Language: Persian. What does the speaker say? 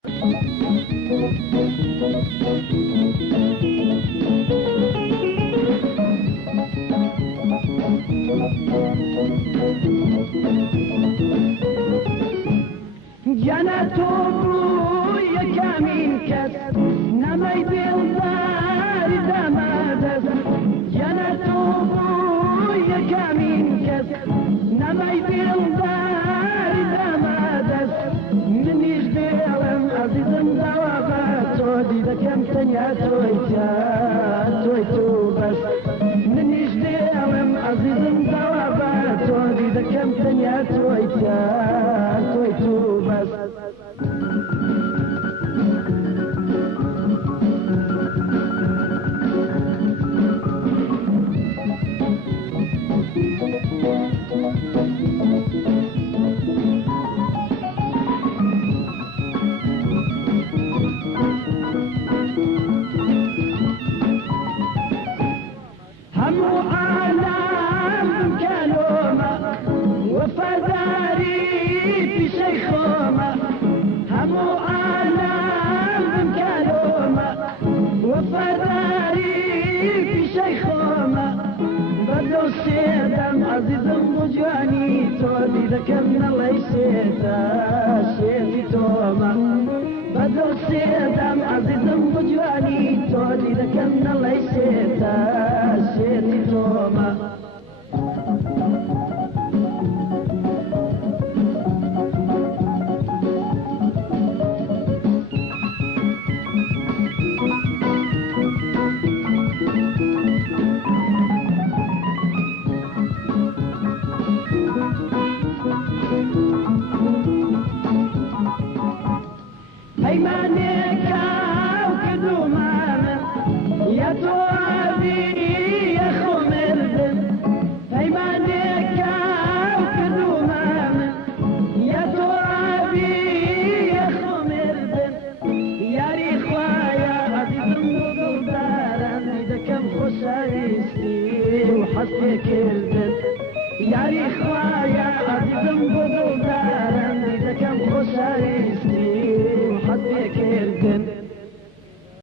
جنت روی کمین کس نمی دلدار دمادز جنت روی کمین کس نمی دلدار دمادز منیش دلم عزیزم دوابا تو دیدکم تنیا توی تو بس منیش دلم عزیزم دوابا تو دیدکم تنیا توی تو بس همو عالم كلومة وفداري في شيخومة همو عالم كلومة وفداري في شيخومة بدو سيدم عزيزم بجواني تولي ذكرنا الله يسيتا شيخي تومة بدو سيدم عزيزم بجواني تولي ذكرنا الله يسيتا شيخي تومة أيمانك وكدومانا يا توابي يا خمردن أيمانك وكدومانا يا توابي يا خمردن يا ريخوايا عزيزم وقلدارا إذا كم خسايستي وحسي كردن يا ريخوايا عزيزم وقلدارا إذا كم خسايستي حد كردن